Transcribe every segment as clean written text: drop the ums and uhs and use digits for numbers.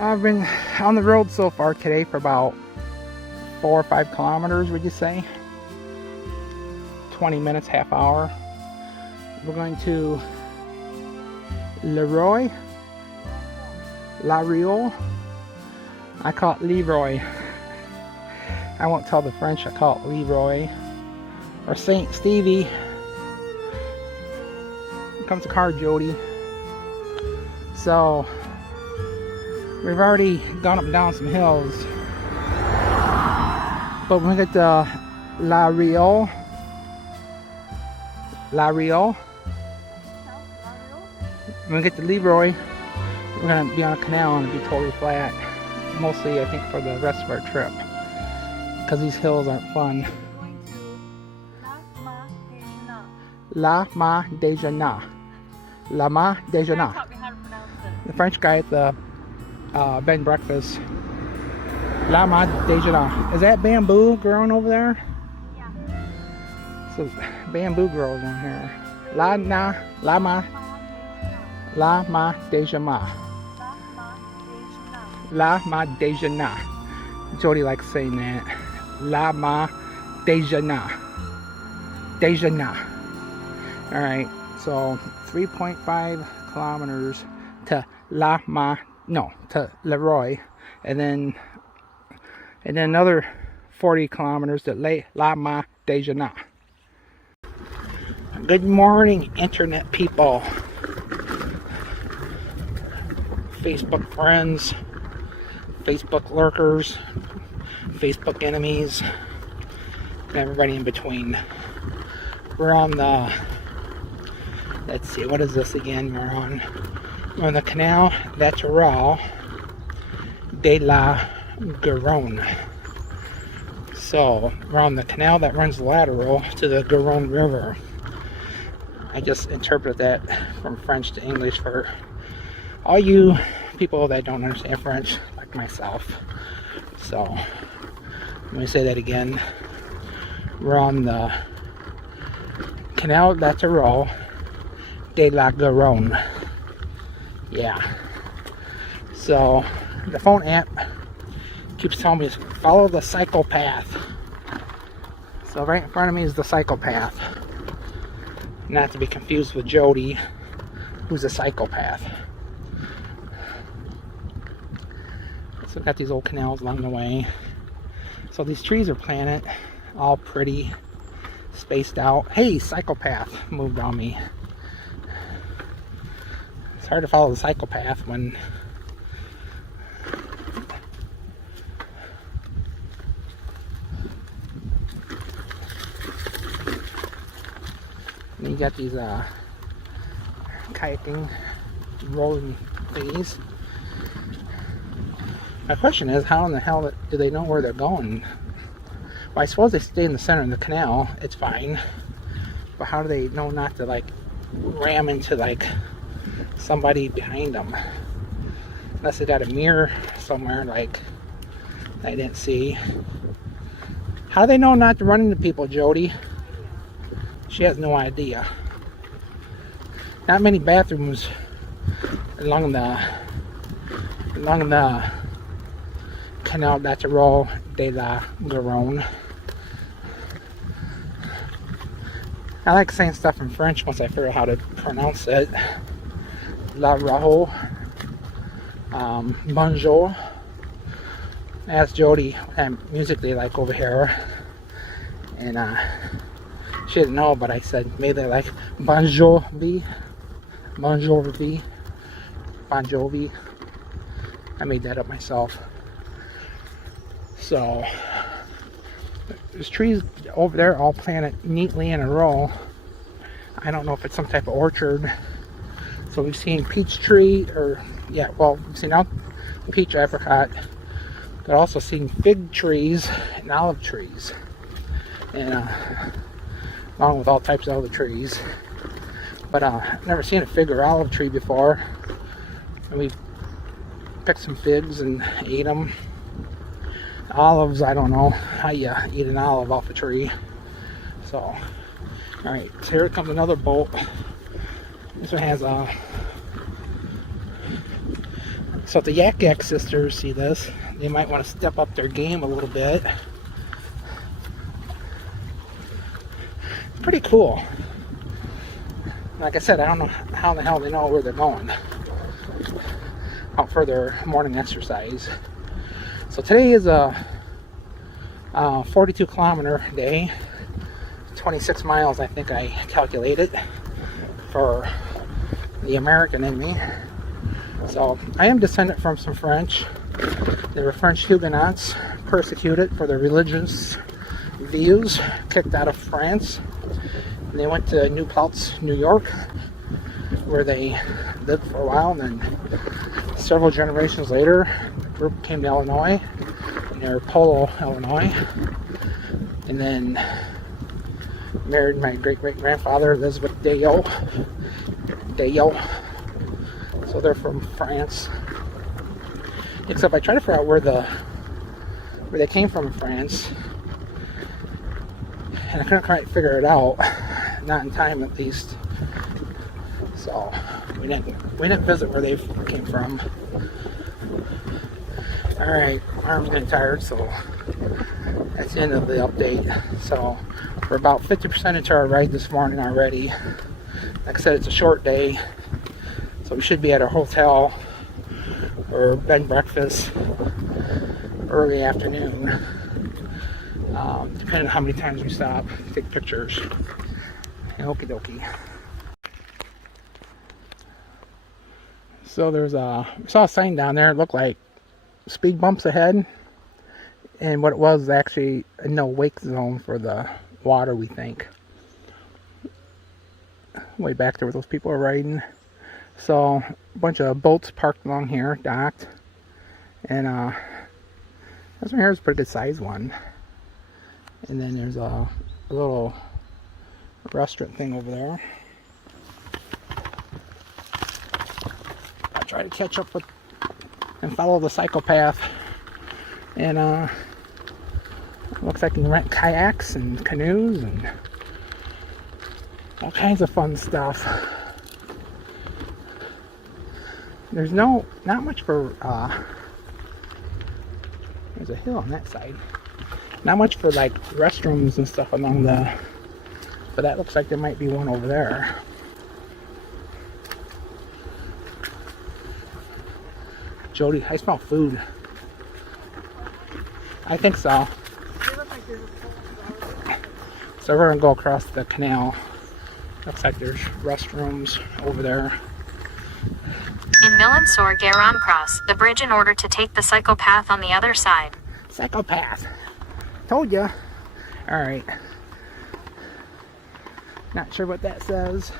I've been on the road so far today for about 4 or 5 kilometers, would you say? 20 minutes, half hour. We're going to Leroy, La Réole. I call it Leroy. I won't tell the French, I call it Leroy. Or Saint Stevie. Here comes the car, Jody. So, we've already gone up and down some hills. But when we get to La Réole, when we get to Leroy, we're going to be on a canal and it'll be totally flat. Mostly, I think, for the rest of our trip. Because these hills aren't fun. La Ma Déjeuner. La Ma Déjeuner. The French guy at the bed and breakfast. La Ma Déjeuner. Is that bamboo growing over there? Yeah. So bamboo grows in here. La Ma Déjeuner. La Ma Déjeuner. Jody likes saying that. La Ma Déjeuner. Déjeuner. Alright, so 3.5 kilometers to to Leroy, and then another 40 kilometers to La Ma Déjeuner. Good morning, internet people, Facebook friends, Facebook lurkers, Facebook enemies, and everybody in between. We're on the, let's see, what is this again? We're on the Canal de Garonne. So we're on the canal that runs lateral to the Garonne River. I just interpret that from French to English for all you people that don't understand French, like myself. So let me say that again. We're on the Canal de Garonne. Yeah. So the phone app keeps telling me to follow the cycle path. So right in front of me is the cycle path. Not to be confused with Jody, who's a psychopath. So we've got these old canals along the way. So these trees are planted, all pretty, spaced out. Hey, psychopath moved on me. It's hard to follow the psychopath when you got these kayaking, rolling thingies. My question is, how in the hell do they know where they're going? Well, I suppose they stay in the center of the canal, it's fine. But how do they know not to, like, ram into, like, somebody behind them? Unless they got a mirror somewhere, like, I didn't see. How do they know not to run into people, Jody? She has no idea. Not many bathrooms along the Canal de Garonne. I like saying stuff in French once I figure out how to pronounce it. La Réole. Bonjour. I asked Jody what music they like over here. And she didn't know, but I said maybe they like Bon Jovi. Bon Jovi. Bon Jovi. I made that up myself. So there's trees over there all planted neatly in a row. I don't know if it's some type of orchard. So we've seen peach tree, or yeah, well, we've seen peach, apricot, but also seen fig trees and olive trees, and along with all types of other trees. But I've never seen a fig or olive tree before. And we picked some figs and ate them. Olives, I don't know how you eat an olive off a tree. So Alright, so here comes another boat. This one has a... So if the Yak Yak sisters see this, they might want to step up their game a little bit. Pretty cool. Like I said, I don't know how the hell they know where they're going out for their morning exercise. So today is a 42 kilometer day, 26 miles I think I calculated for the American in me. So I am descendant from some French. They were French Huguenots, persecuted for their religious views, kicked out of France. And they went to New Paltz, New York, where they lived for a while. And then several generations later, the group came to Illinois, near Polo, Illinois. And then married my great-great-grandfather, Elizabeth Dale. So they're from France. Except I tried to figure out where they came from in France, and I couldn't quite figure it out. Not in time, at least. So we didn't visit where they came from. All right, arm's getting tired, so that's the end of the update. So we're about 50% into our ride this morning already. Like I said, it's a short day, so we should be at our hotel or bed and breakfast early afternoon, depending on how many times we stop, take pictures. Okie dokie. So there's we saw a sign down there. It looked like speed bumps ahead, and what it was actually a no wake zone for the water, we think. Way back there where those people are riding. So a bunch of boats parked along here, docked, and this one here is a pretty good size one. And then there's a little restaurant thing over there. I try to catch up with and follow the psychopath, and looks like you can rent kayaks and canoes and all kinds of fun stuff. There's not much for there's a hill on that side. Not much for like restrooms and stuff along the, but that looks like there might be one over there. Jody, I smell food. I think so. So we're gonna go across the canal. Looks like there's restrooms over there. In Garonne cross the bridge in order to take the psychopath on the other side. Psychopath. Told ya. Alright. Not sure what that says.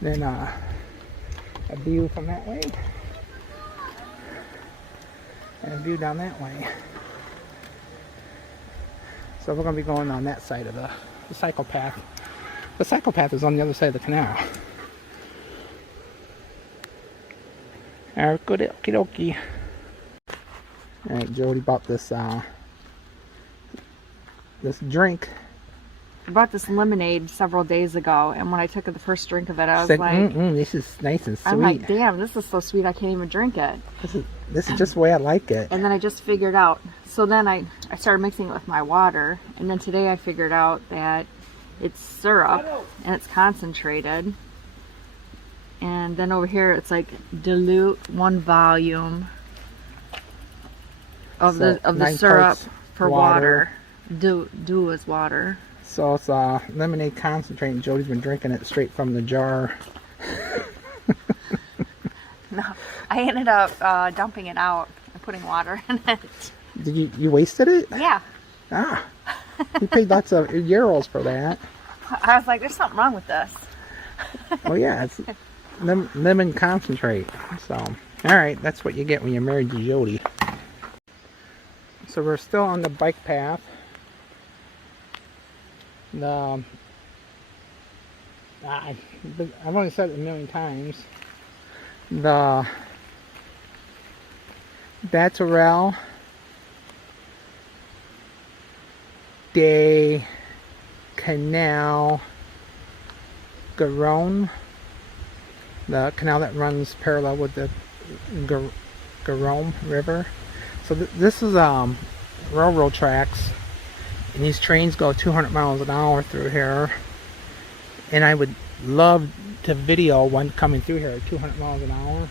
Then a view from that way. And a view down that way. So we're going to be going on that side of the psychopath. The psychopath is on the other side of the canal. Alright, good, okie dokie. Alright, Jody bought this this drink. I bought this lemonade several days ago, and when I took the first drink of it, I was like, this is nice and sweet. I'm like, damn, this is so sweet, I can't even drink it. This is just the way I like it. And then I just figured out, so then I started mixing it with my water, and then today I figured out that it's syrup, and it's concentrated. And then over here, it's like dilute 1 volume of the syrup for water. Do is water. So it's lemonade concentrate, and Jody's been drinking it straight from the jar. No, I ended up dumping it out and putting water in it. Did you wasted it? Yeah. Ah, you paid lots of euros for that. I was like, there's something wrong with this. Well, yeah, it's lemon concentrate. So, all right, that's what you get when you're married to Jody. So we're still on the bike path. I've only said it a million times. The Canal de Garonne, the canal that runs parallel with the Garonne River. So this is railroad tracks, and these trains go 200 miles an hour through here, and I would love to video one coming through here at 200 miles an hour.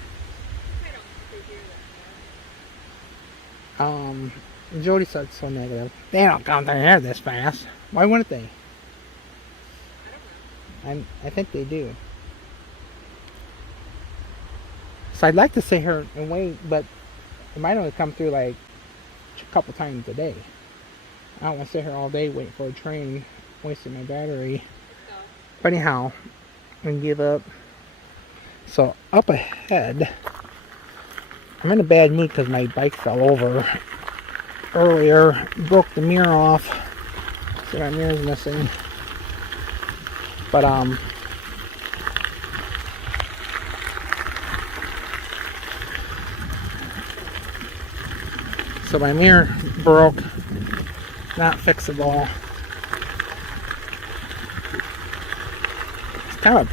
Jody said so negative. They don't come through here this fast. Why wouldn't they? I think they do. So I'd like to sit here and wait, but it might only come through like a couple times a day. I don't want to sit here all day waiting for a train, wasting my battery. But anyhow, I'm gonna give up. So up ahead, I'm in a bad mood because my bike fell over earlier, broke the mirror off. So my mirror's missing. But so my mirror broke, not fixable. It's kind of,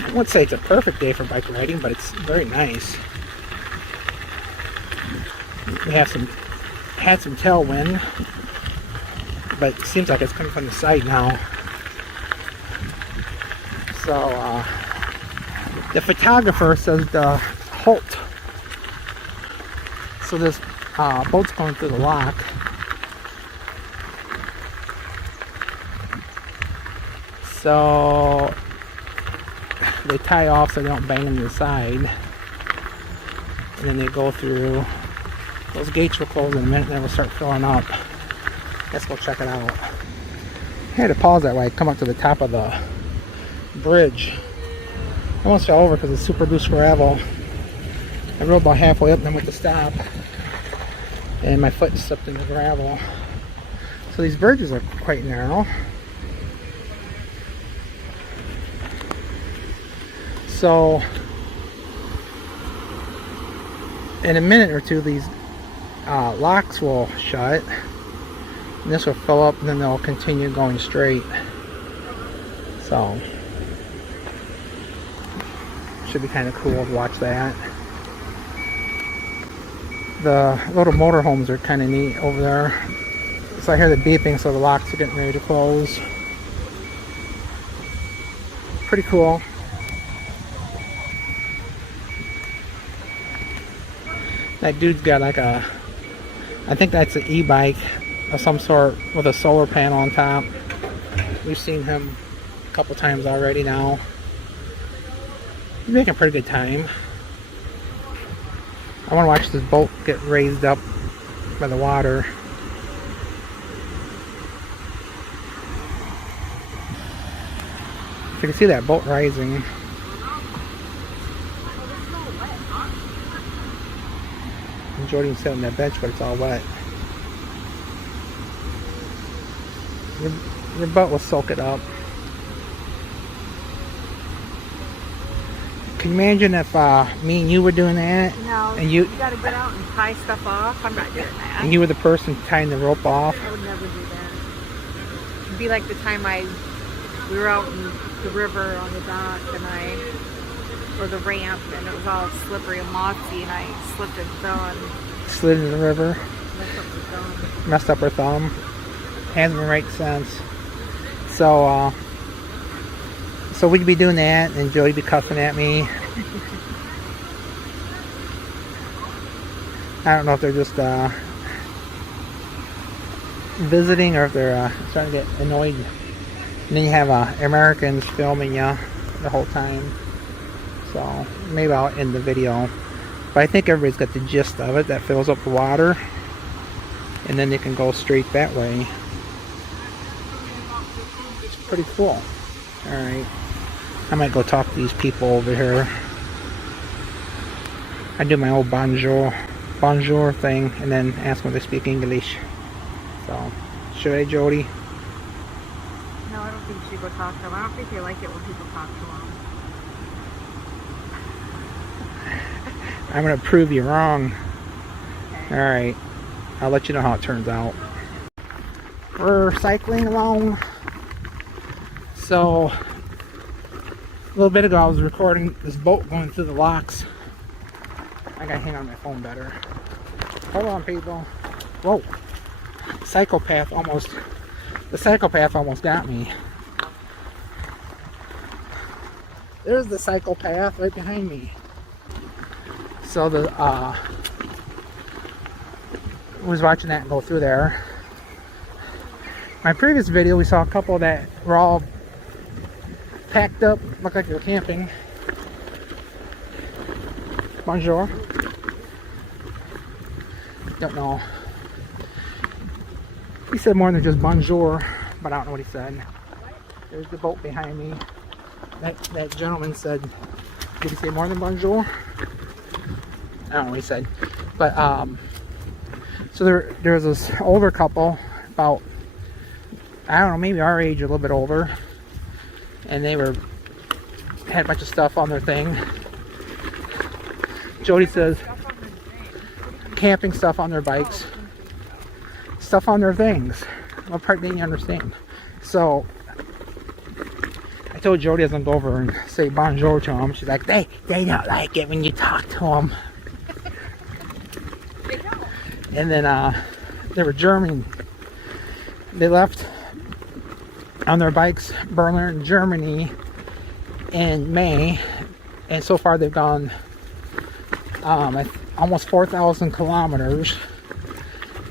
I wouldn't say it's a perfect day for bike riding, but it's very nice. We have had some tailwind, but it seems like it's coming from the side now. So the photographer says to halt. So this boat's going through the lock. So they tie off so they don't bang into the side. And then they go through. Those gates will close in a minute and then we'll start filling up. Let's go check it out. I had to pause that way. I come up to the top of the bridge. I almost fell over because it's super loose gravel. I rode about halfway up and then went to stop. And my foot slipped in the gravel. So these bridges are quite narrow. So in a minute or two these locks will shut. And this will fill up and then they'll continue going straight. So should be kind of cool to watch that. The little motorhomes are kind of neat over there. So I hear the beeping, so the locks are getting ready to close. Pretty cool. That dude's got like a, I think that's an e-bike of some sort with a solar panel on top. We've seen him a couple times already now. He's making a pretty good time. I want to watch this boat get raised up by the water. If you can see that boat rising. And Jordan's sitting on that bench, but it's all wet. Your boat will soak it up. Can you imagine if me and you were doing that? No, and you gotta get out and tie stuff off. I'm not doing that. And you were the person tying the rope off? I would never do that. It'd be like the time we were out in the river on the dock and or the ramp, and it was all slippery and mossy, and I slipped and fell and slid in the river. messed up the thumb. Messed up her thumb. Hasn't been right since. So so we'd be doing that, and Joey'd be cussing at me. I don't know if they're just visiting or if they're starting to get annoyed. And then you have Americans filming you the whole time. So maybe I'll end the video. But I think everybody's got the gist of it. That fills up the water. And then they can go straight that way. It's pretty cool. Alright. I might go talk to these people over here. I do my old bonjour thing and then ask them if they speak English. So, should I, Jody? No, I don't think you should go talk to them. I don't think they like it when people talk to them. I'm gonna prove you wrong. Alright, I'll let you know how it turns out. We're cycling along. So, a little bit ago I was recording this boat going through the locks. I gotta hang on my phone better. Hold on, people. Whoa. The psychopath almost got me. There's the psychopath right behind me. So was watching that go through there. My previous video we saw a couple that were all packed up, looked like they were camping. Bonjour. Don't know. He said more than just bonjour, but I don't know what he said. There's the boat behind me. That gentleman said, did he say more than bonjour? I don't know what he said. But so there was this older couple, about, I don't know, maybe our age, a little bit older, and they had a bunch of stuff on their thing. Jody says camping stuff on their bikes, stuff on their things. What part didn't you understand? So I told Jody I was gonna go over and say bonjour to them. She's like, they don't like it when you talk to them. And then they were German. They left on their bikes Berlin, Germany in May, and so far they've gone almost 4,000 kilometers,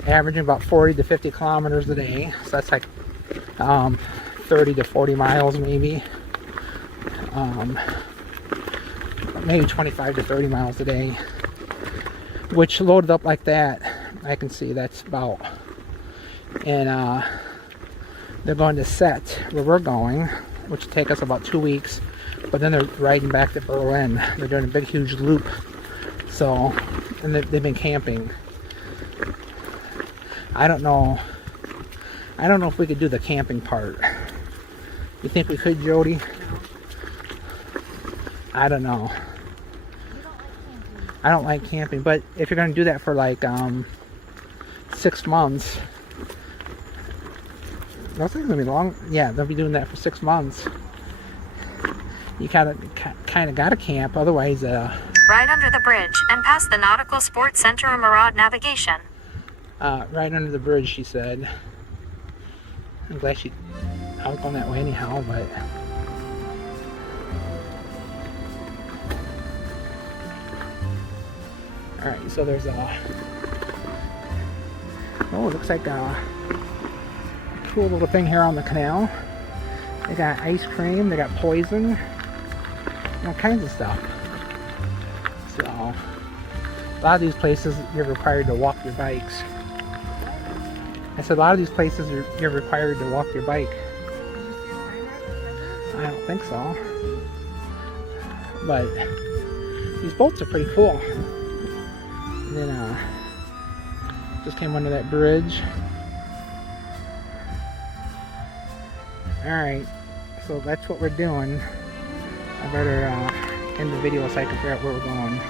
averaging about 40 to 50 kilometers a day. So that's like 30 to 40 miles maybe. Maybe 25 to 30 miles a day. Which loaded up like that, I can see that's about. And they're going to Sète, where we're going, which will take us about 2 weeks. But then they're riding back to Berlin. They're doing a big, huge loop. So, and they've been camping. I don't know if we could do the camping part. You think we could, Jody? I don't know. I don't like camping, but if you're going to do that for like 6 months, those things gonna be long. Yeah, they'll be doing that for 6 months. You kind of gotta camp, otherwise. Right under the bridge and past the Nautical Sports Center and Mirad Navigation. Right under the bridge, she said. I'm glad I was going that way anyhow, but. Alright, so there's oh, it looks like a cool little thing here on the canal. They got ice cream, they got poison, all kinds of stuff. So, a lot of these places you're required to walk your bikes. I said a lot of these places you're required to walk your bike. I don't think so. But these boats are pretty cool. And then just came under that bridge. Alright, so that's what we're doing. I better end the video so I can figure out where we're going.